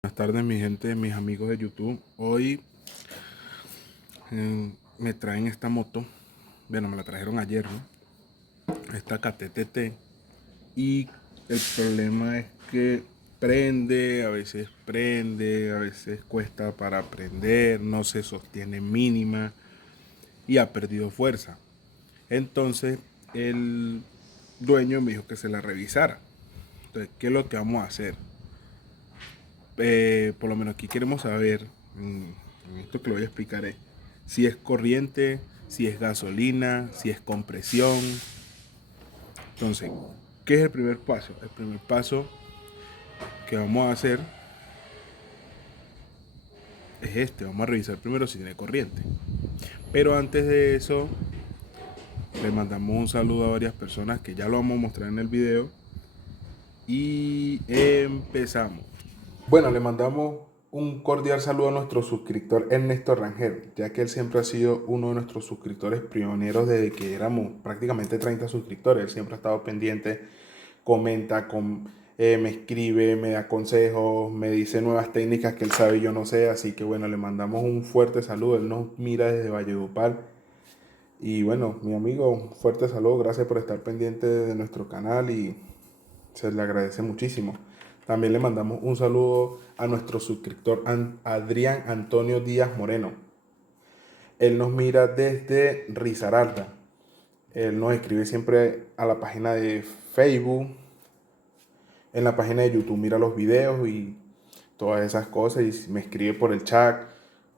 Buenas tardes, mi gente, mis amigos de YouTube. Hoy me traen esta moto. Bueno, me la trajeron ayer, ¿no? Esta KTTT. Y el problema es que prende, a veces cuesta para prender, no se sostiene mínima y ha perdido fuerza. Entonces, el dueño me dijo que se la revisara. Entonces, ¿qué es lo que vamos a hacer? Por lo menos aquí queremos saber, en esto que lo voy a explicar, es si es corriente, si es gasolina, si es compresión. Entonces, ¿qué es el primer paso? El primer paso que vamos a hacer es vamos a revisar primero si tiene corriente. Pero antes de eso, le mandamos un saludo a varias personas que ya lo vamos a mostrar en el video. Y empezamos. Bueno, le mandamos un cordial saludo a nuestro suscriptor Ernesto Rangel, ya que él siempre ha sido uno de nuestros suscriptores pioneros desde que éramos prácticamente 30 suscriptores. Él siempre ha estado pendiente, comenta, me escribe, me da consejos, me dice nuevas técnicas que él sabe y yo no sé. Así que bueno, le mandamos un fuerte saludo. Él nos mira desde Valledupar. Y bueno, mi amigo, un fuerte saludo. Gracias por estar pendiente de nuestro canal y se le agradece muchísimo. También le mandamos un saludo a nuestro suscriptor Adrián Antonio Díaz Moreno. Él nos mira desde Risaralda. Él nos escribe siempre a la página de Facebook, en la página de YouTube mira los videos y todas esas cosas y me escribe por el chat.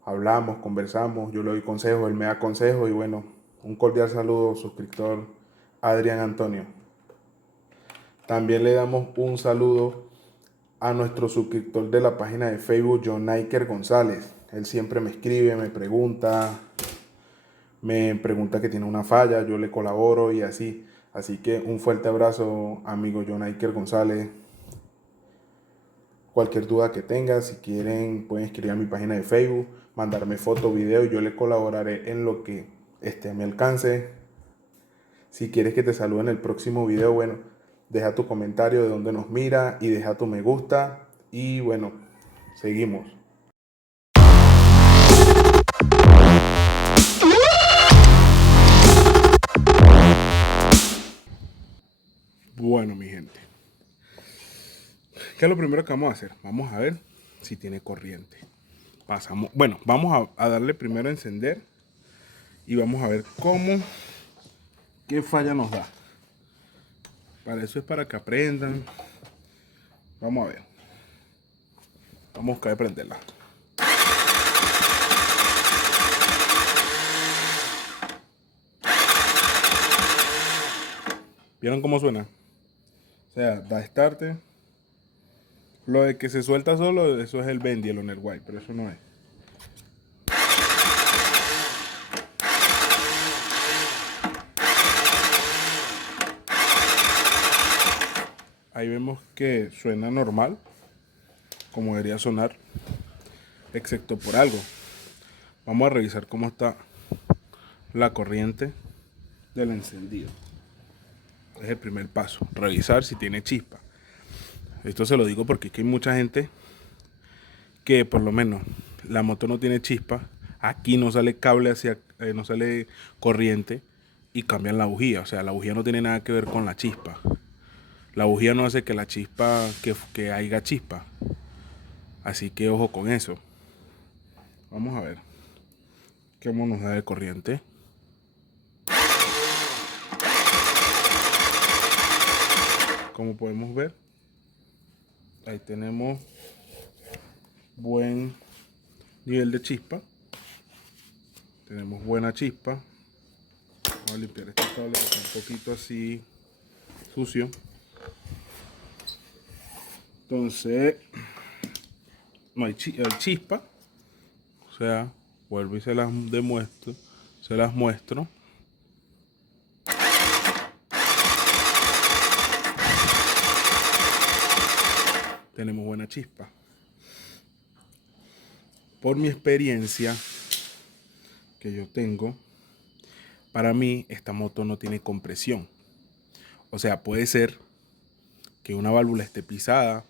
Hablamos, conversamos, yo le doy consejos, él me da consejos y bueno, un cordial saludo, suscriptor Adrián Antonio. También le damos un saludo a nuestro suscriptor de la página de Facebook, John Niker González. Él siempre me escribe, me pregunta que tiene una falla, yo le colaboro y así. Así que un fuerte abrazo, amigo John Niker González. Cualquier duda que tenga, si quieren, pueden escribir a mi página de Facebook, mandarme foto, video y yo le colaboraré en lo que esté a mi alcance. Si quieres que te salude en el próximo video, bueno, deja tu comentario de dónde nos mira y deja tu me gusta. Y bueno, seguimos. Bueno, mi gente, ¿qué es lo primero que vamos a hacer? Vamos a ver si tiene corriente. Vamos a darle primero a encender y vamos a ver qué falla nos da. Para eso es para que aprendan. Vamos a ver. Vamos a buscar de prenderla. ¿Vieron cómo suena? O sea, da start. Lo de que se suelta solo, eso es el bendy, el Honor White, pero eso no es. Ahí vemos que suena normal, como debería sonar, excepto por algo. Vamos a revisar cómo está la corriente del encendido. Es el primer paso, revisar si tiene chispa. Esto se lo digo porque es que hay mucha gente que por lo menos la moto no tiene chispa, aquí no sale cable no sale corriente y cambian la bujía. O sea, la bujía no tiene nada que ver con la chispa. La bujía no hace que la chispa, que haya chispa. Así que ojo con eso. Vamos a ver qué nos da de corriente. Como podemos ver, ahí tenemos buen nivel de chispa. Tenemos buena chispa. Vamos a limpiar este cable que está un poquito así sucio. Entonces, no hay chispa. O sea, vuelvo y se las demuestro. Se las muestro. Tenemos buena chispa. Por mi experiencia que yo tengo, para mí esta moto no tiene compresión. O sea, puede ser que una válvula esté pisada,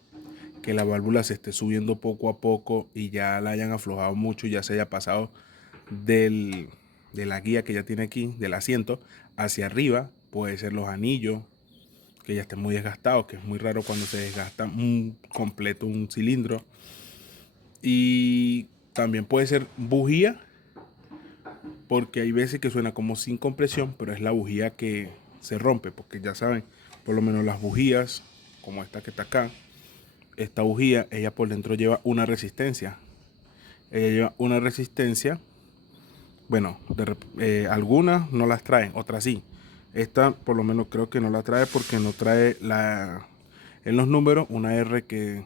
que la válvula se esté subiendo poco a poco y ya la hayan aflojado mucho y ya se haya pasado de la guía que ya tiene aquí, del asiento, hacia arriba. Puede ser los anillos, que ya estén muy desgastados, que es muy raro cuando se desgasta completo un cilindro. Y también puede ser bujía, porque hay veces que suena como sin compresión, pero es la bujía que se rompe, porque ya saben, por lo menos las bujías, como esta que está acá, esta bujía, ella por dentro lleva una resistencia. Ella lleva una resistencia, bueno, algunas no las traen, otras sí. Esta por lo menos creo que no la trae porque no trae en los números una R que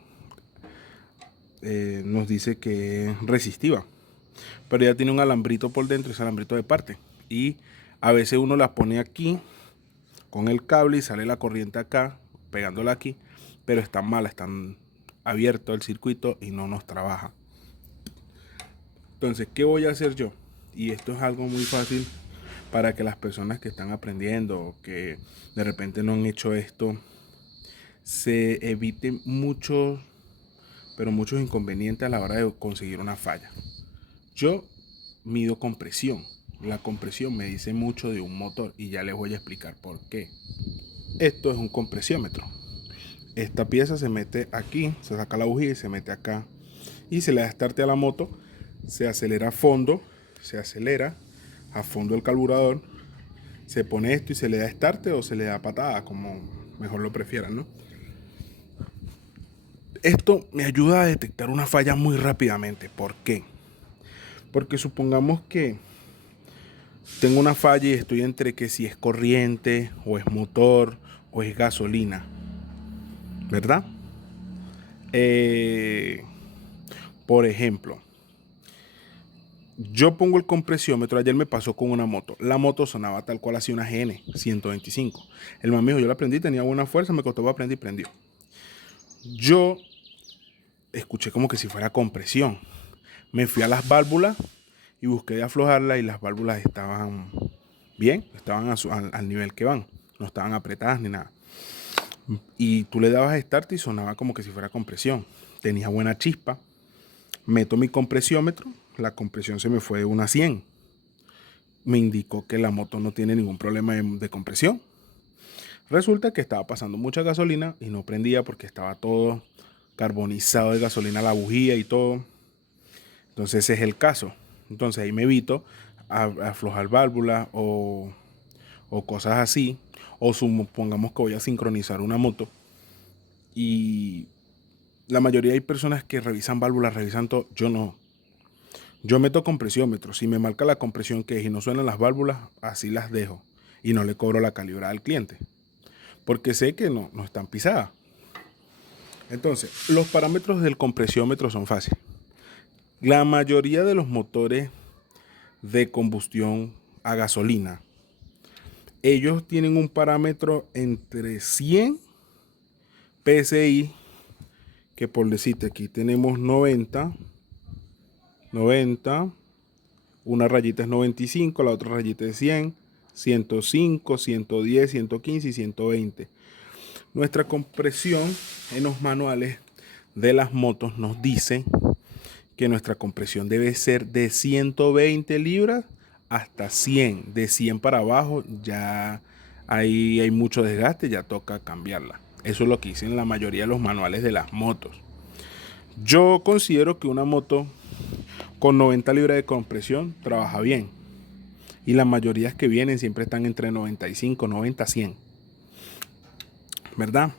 nos dice que es resistiva. Pero ya tiene un alambrito por dentro, ese alambrito de parte. Y a veces uno la pone aquí con el cable y sale la corriente acá, pegándola aquí, pero están mal, están abierto el circuito y no nos trabaja. Entonces, ¿qué voy a hacer yo? Y esto es algo muy fácil para que las personas que están aprendiendo o que de repente no han hecho esto, se eviten muchos inconvenientes a la hora de conseguir una falla. Yo mido compresión. La compresión me dice mucho de un motor y ya les voy a explicar por qué. Esto es un compresiómetro. Esta pieza se mete aquí, se saca la bujía y se mete acá. Y se le da start a la moto, se acelera a fondo, se acelera a fondo el carburador, se pone esto y se le da start o se le da patada, como mejor lo prefieran, ¿no? Esto me ayuda a detectar una falla muy rápidamente. ¿Por qué? Porque supongamos que tengo una falla y estoy entre que si es corriente o es motor o es gasolina, ¿verdad? Por ejemplo, yo pongo el compresiómetro. Ayer me pasó con una moto. La moto sonaba tal cual, hacía una GN 125. El man me dijo, yo la prendí, tenía buena fuerza, me costó para aprender y prendió. Yo escuché como que si fuera compresión. Me fui a las válvulas y busqué de aflojarla y las válvulas estaban bien, estaban al nivel que van, no estaban apretadas ni nada. Y tú le dabas start y sonaba como que si fuera compresión. Tenía buena chispa. Meto mi compresiómetro, la compresión se me fue de 1 a 100. Me indicó que la moto no tiene ningún problema de compresión. Resulta que estaba pasando mucha gasolina y no prendía porque estaba todo carbonizado de gasolina, la bujía y todo. Entonces ese es el caso. Entonces ahí me evito aflojar válvulas o cosas así. O supongamos que voy a sincronizar una moto y la mayoría hay personas que revisan válvulas, revisan todo. Yo no. Yo meto compresiómetro. Si me marca la compresión que es y no suenan las válvulas, así las dejo. Y no le cobro la calibrada al cliente. Porque sé que no están pisadas. Entonces, los parámetros del compresiómetro son fáciles. La mayoría de los motores de combustión a gasolina, ellos tienen un parámetro entre 100 PSI, que por decirte aquí tenemos 90, una rayita es 95, la otra rayita es 100, 105, 110, 115 y 120. Nuestra compresión en los manuales de las motos nos dice que nuestra compresión debe ser de 120 libras hasta 100. De 100 para abajo ya ahí hay mucho desgaste, ya toca cambiarla. Eso es lo que dicen la mayoría de los manuales de las motos. Yo considero que una moto con 90 libras de compresión trabaja bien. Y las mayorías que vienen siempre están entre 95, 90, 100. ¿Verdad?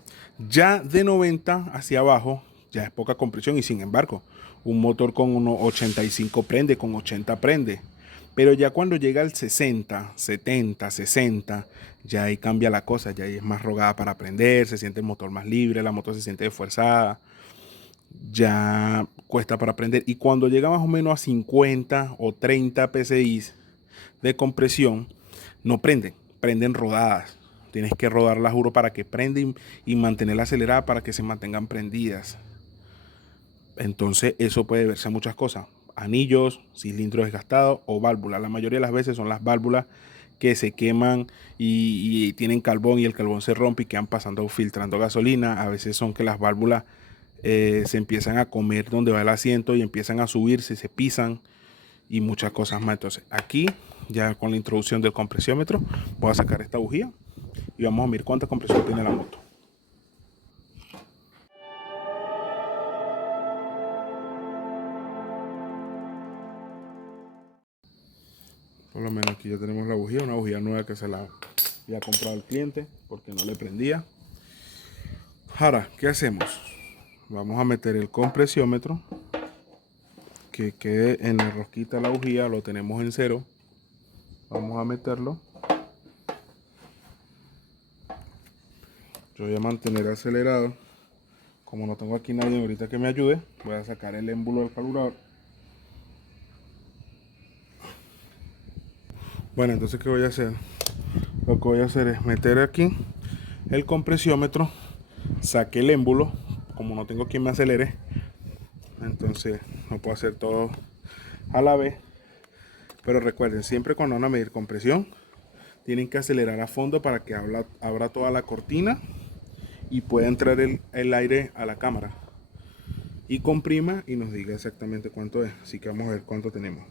Ya de 90 hacia abajo ya es poca compresión y sin embargo un motor con unos 85 prende, con 80 prende. Pero ya cuando llega al 60, 70, 60, ya ahí cambia la cosa, ya ahí es más rogada para prender, se siente el motor más libre, la moto se siente esfuerzada, ya cuesta para prender. Y cuando llega más o menos a 50 o 30 PSI de compresión, no prenden rodadas. Tienes que rodarlas, juro, para que prenden y mantenerla acelerada para que se mantengan prendidas. Entonces eso puede verse a muchas cosas. Anillos, cilindros desgastados o válvulas. La mayoría de las veces son las válvulas que se queman y tienen carbón y el carbón se rompe y quedan pasando filtrando gasolina. A veces son que las válvulas se empiezan a comer donde va el asiento y empiezan a subirse, se pisan y muchas cosas más. Entonces aquí ya con la introducción del compresiómetro voy a sacar esta bujía y vamos a ver cuánta compresión tiene la moto. Por lo menos aquí ya tenemos la bujía, una bujía nueva que se la había comprado el cliente porque no le prendía. Ahora, ¿qué hacemos? Vamos a meter el compresiómetro que quede en la rosquita de la bujía, lo tenemos en 0. Vamos a meterlo. Yo voy a mantener acelerado. Como no tengo aquí nadie ahorita que me ayude, voy a sacar el émbulo del carburador. Bueno, entonces ¿qué voy a hacer? Lo que voy a hacer es meter aquí el compresiómetro, saqué el émbulo, como no tengo quien me acelere, entonces no puedo hacer todo a la vez. Pero recuerden, siempre cuando van a medir compresión, tienen que acelerar a fondo para que abra toda la cortina y pueda entrar el aire a la cámara. Y comprima y nos diga exactamente cuánto es. Así que vamos a ver cuánto tenemos.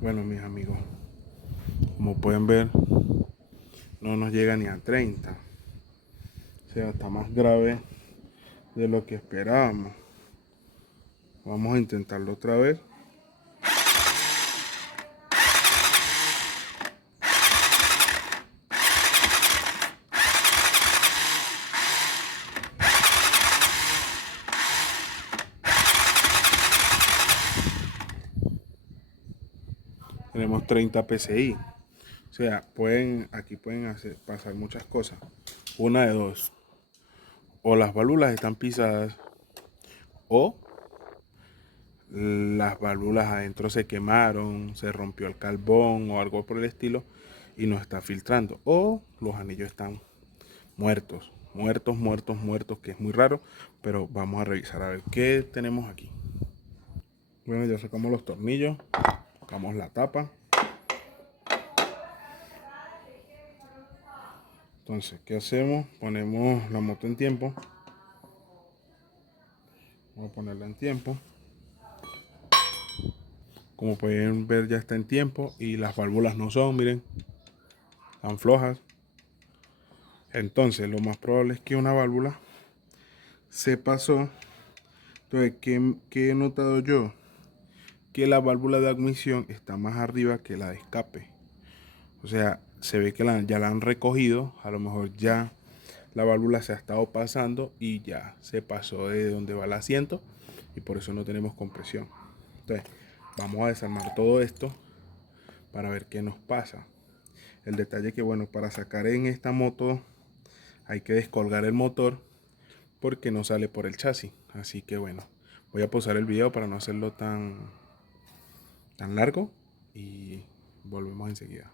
Bueno, mis amigos, como pueden ver, no nos llega ni a 30. O sea, está más grave de lo que esperábamos. Vamos a intentarlo otra vez. Tenemos 30 PSI. O sea, aquí pueden pasar muchas cosas. Una de dos. O las válvulas están pisadas, o las válvulas adentro se quemaron, se rompió el carbón o algo por el estilo y no está filtrando. O los anillos están muertos, que es muy raro, pero vamos a revisar a ver qué tenemos aquí. Bueno, ya sacamos los tornillos, sacamos la tapa. Entonces, ¿qué hacemos? Ponemos la moto en tiempo. Vamos a ponerla en tiempo. Como pueden ver, ya está en tiempo y las válvulas no son, miren, están flojas. Entonces, lo más probable es que una válvula se pasó. Entonces, ¿qué he notado yo? Que la válvula de admisión está más arriba que la de escape. O sea, se ve que ya la han recogido. A lo mejor ya la válvula se ha estado pasando y ya se pasó de donde va el asiento y por eso no tenemos compresión. Entonces, vamos a desarmar todo esto para ver qué nos pasa. El detalle que, bueno, para sacar en esta moto hay que descolgar el motor porque no sale por el chasis. Así que, bueno, voy a pausar el video para no hacerlo tan largo y volvemos enseguida.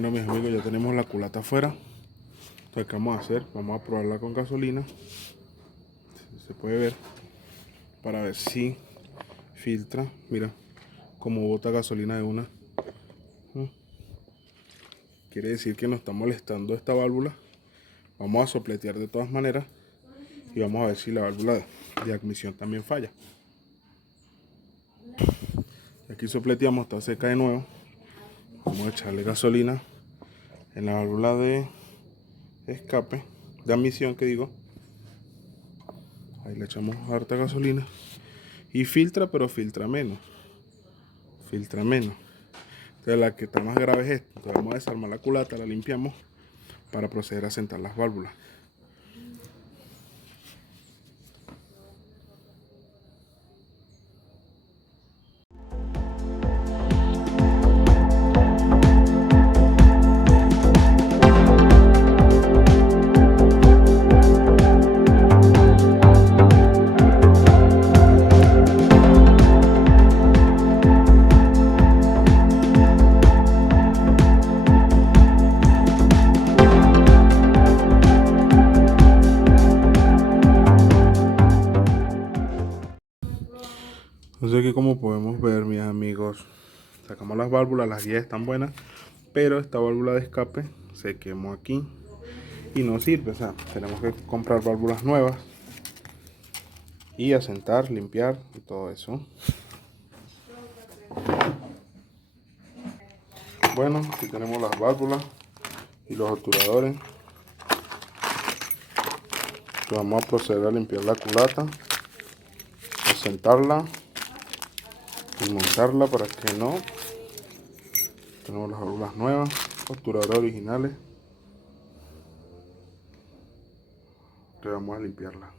Bueno, mis amigos, ya tenemos la culata afuera. Entonces, ¿qué vamos a hacer? Vamos a probarla con gasolina. Se puede ver. Para ver si filtra. Mira cómo bota gasolina de una. Quiere decir que nos está molestando esta válvula. Vamos a sopletear de todas maneras. Y vamos a ver si la válvula de admisión también falla. Aquí sopleteamos, está seca de nuevo. Vamos a echarle gasolina en la válvula de escape, de admisión que digo. Ahí le echamos harta gasolina. Y filtra, pero filtra menos. Filtra menos. Entonces la que está más grave es esta. Entonces vamos a desarmar la culata, la limpiamos para proceder a sentar las válvulas. Entonces aquí, como podemos ver, mis amigos, sacamos las válvulas, las guías están buenas, pero esta válvula de escape se quemó aquí y no sirve. O sea, tenemos que comprar válvulas nuevas y asentar, limpiar y todo eso. Bueno, aquí tenemos las válvulas y los obturadores. Entonces vamos a proceder a limpiar la culata, asentarla y montarla para que no. Tenemos las válvulas nuevas, obturadores originales. Entonces vamos a limpiarla.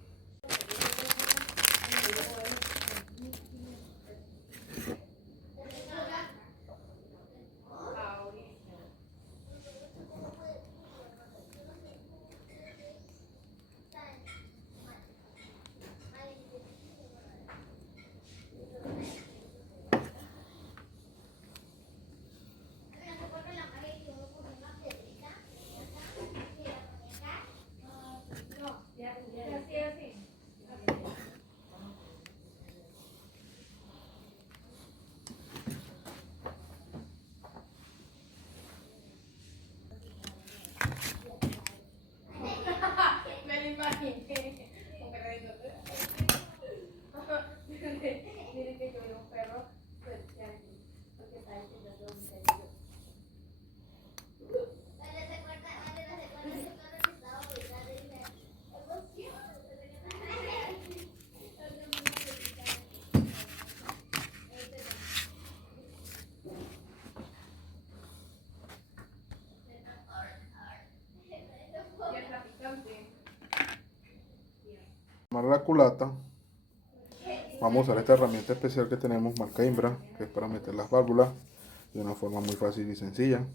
Para la culata vamos a usar esta herramienta especial que tenemos, marca Imbra, que es para meter las válvulas de una forma muy fácil y sencilla.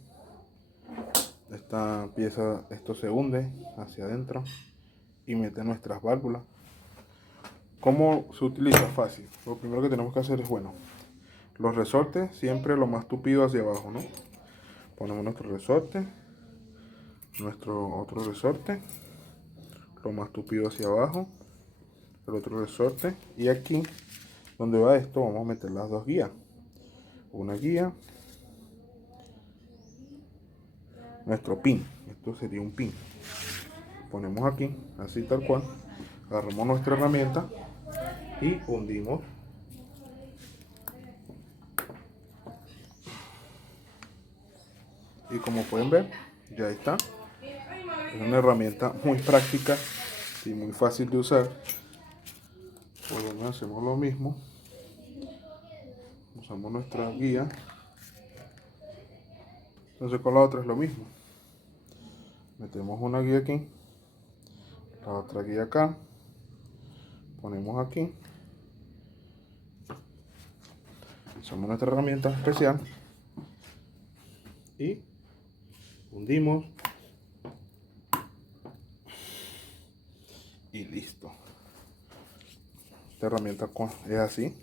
Esta pieza, esto se hunde hacia adentro y mete nuestras válvulas. ¿Cómo se utiliza? Fácil. Lo primero que tenemos que hacer es, bueno, los resortes siempre lo más tupido hacia abajo, ¿no? Ponemos nuestro resorte, nuestro otro resorte, lo más tupido hacia abajo, el otro resorte, y aquí donde va esto vamos a meter las dos guías. Una guía, nuestro pin, esto sería un pin. Ponemos aquí, así tal cual, agarramos nuestra herramienta y hundimos. Y como pueden ver, ya está. Es una herramienta muy práctica y muy fácil de usar. Pues hacemos lo mismo. Usamos nuestra guía. Entonces con la otra es lo mismo. Metemos una guía aquí, la otra guía acá, ponemos aquí. Usamos nuestra herramienta especial y hundimos y listo. Esta herramienta es así.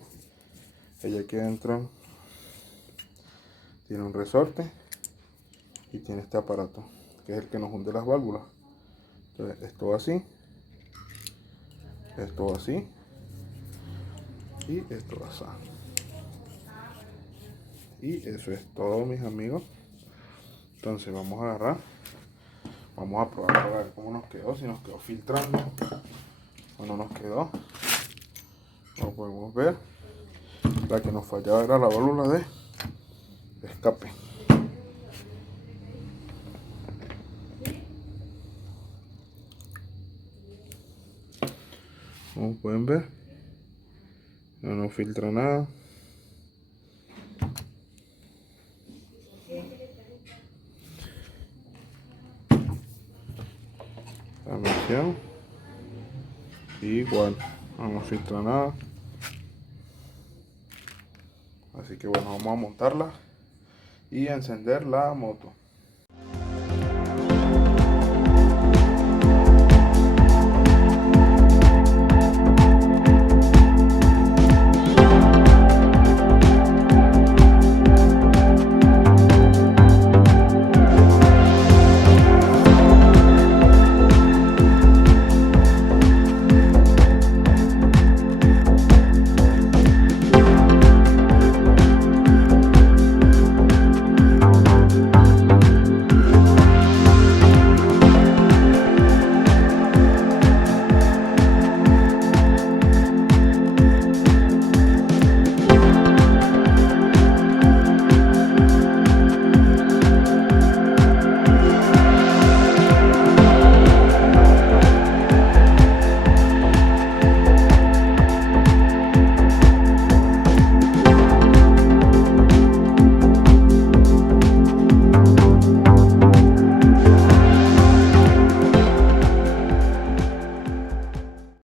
Ella aquí adentro tiene un resorte y tiene este aparato que es el que nos hunde las válvulas. Entonces esto va así, esto va así y esto va así. Y eso es todo, mis amigos. Entonces vamos a agarrar, vamos a probar a ver cómo nos quedó, si nos quedó filtrando o no nos quedó. Como podemos ver, la que nos fallaba era la válvula de escape. Como pueden ver, no nos filtra nada. La misión igual, no nos filtra nada. Así que bueno, vamos a montarla y a encender la moto.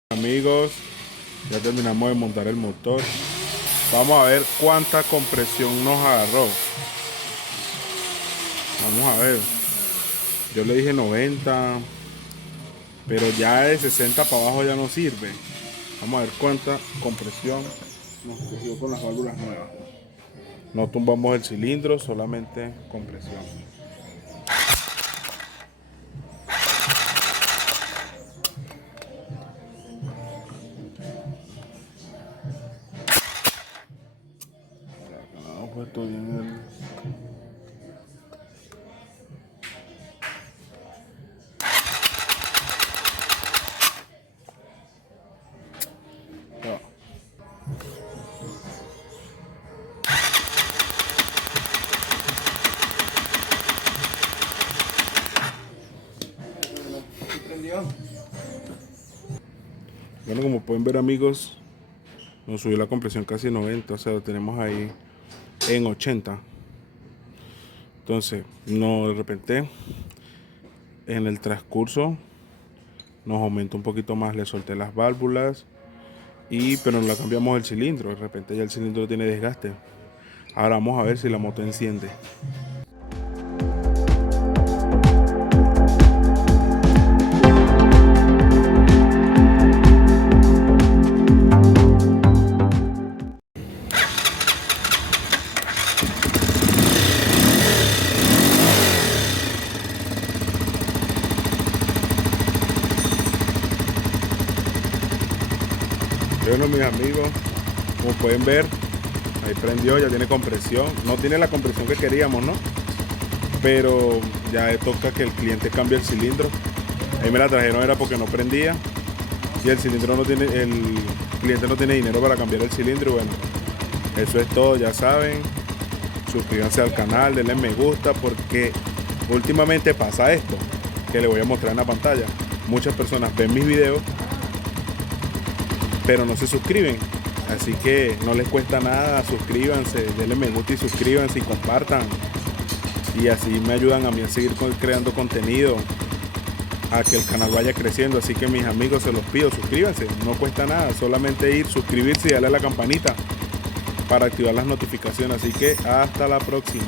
Amigos, ya terminamos de montar el motor. Vamos a ver cuánta compresión nos agarró. Vamos a ver. Yo le dije 90, pero ya de 60 para abajo ya no sirve. Vamos a ver cuánta compresión nos cogió con las válvulas nuevas. No tumbamos el cilindro, solamente compresión. Puesto bien Bueno, como pueden ver, amigos, nos subió la compresión casi 90, o sea, lo tenemos ahí en 80. Entonces, no, de repente en el transcurso nos aumentó un poquito más, le solté las válvulas pero no la cambiamos el cilindro. De repente ya el cilindro tiene desgaste. Ahora vamos a ver si la moto enciende. Bueno, mis amigos, como pueden ver, ahí prendió, ya tiene compresión. No tiene la compresión que queríamos, ¿no? Pero ya toca que el cliente cambie el cilindro. Ahí me la trajeron, era porque no prendía. Y el cilindro no tiene, el cliente no tiene dinero para cambiar el cilindro. Bueno, eso es todo, ya saben. Suscríbanse al canal, denle me gusta, porque últimamente pasa esto, que les voy a mostrar en la pantalla. Muchas personas ven mis videos, pero no se suscriben, así que no les cuesta nada, suscríbanse, denle me gusta y suscríbanse y compartan, y así me ayudan a mí a seguir creando contenido, a que el canal vaya creciendo. Así que mis amigos, se los pido, suscríbanse, no cuesta nada, solamente ir, suscribirse y darle a la campanita para activar las notificaciones. Así que hasta la próxima.